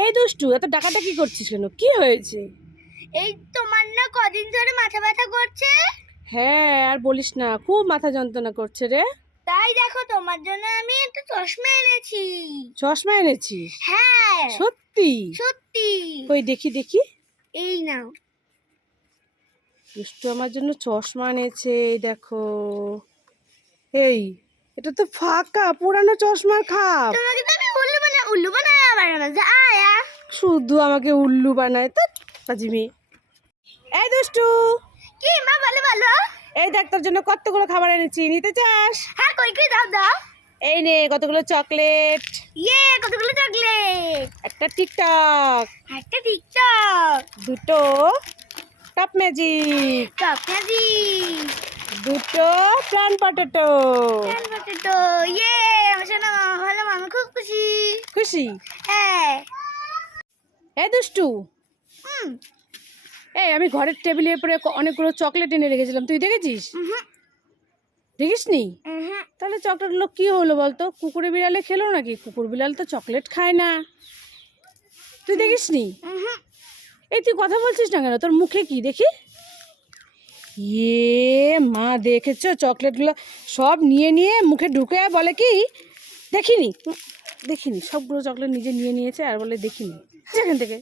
এই দুষ্টু, এত ডাকাডাকি করছিস কেন? কি হয়েছে? এই তোমার না কদিন ধরে মাথা ব্যথা করছে? হ্যাঁ, আর বলিস না, খুব মাথা যন্ত্রণা করছে রে। তাই দেখো তোমার জন্য আমি একটা চশমা এনেছি। চশমা এনেছিস? হ্যাঁ সত্যি? সত্যি। কই দেখি দেখি। এই নাও। দুষ্টু আমার জন্য চশমা এনেছে, এই দেখো। এই, এটা তো ফাঁকা, পুরানো চশমার খাপ। তোমাকে তো আমি উল্লু বানায় বানানো যা আয়া। শুধু আমাকে উল্লু বানায় তো পাজিমি। এই দুষ্টু, কি মা বলো বলো। এই দেখ তোর জন্য কতগুলো খাবার এনেছি, নিতে চাস? হ্যাঁ কই কই দাও দাও। এই নে কতগুলো চকলেট, ইয়ে কতগুলো চকলেট, একটা টিকটক, একটা টিকটক, দুটো টপ ম্যাজিক, টক ম্যাজিক, দুটো প্ল্যান পটেটো। Pan potato. ইয়ে আমার শোনা মামা ভালো, মামা খুব খুশি। খুশি? হ্যাঁ। এই দুষ্টু, হুম। এই আমি ঘরের টেবিলের উপরে অনেকগুলো চকলেট এনে রেখেছিলাম, তুই দেখেছিস? দেখিস নি? তাহলে চকলেটগুলো কি হলো বলতো? কুকুরে বিড়ালে খেলো নাকি? কুকুর বিড়াল তো চকলেট খায় না। তুই দেখিস নি? এই তুই কথা বলছিস না কেন? তোর মুখে কি দেখি? ইয়ে মা, দেখেছো চকলেটগুলো সব নিয়ে নিয়ে মুখে ঢুকে বলে কি দেখিনি। দেখিনি, সবগুলো চকলেট নিজে নিয়ে নিয়েছে আর বলে দেখিনি। যেখান থেকে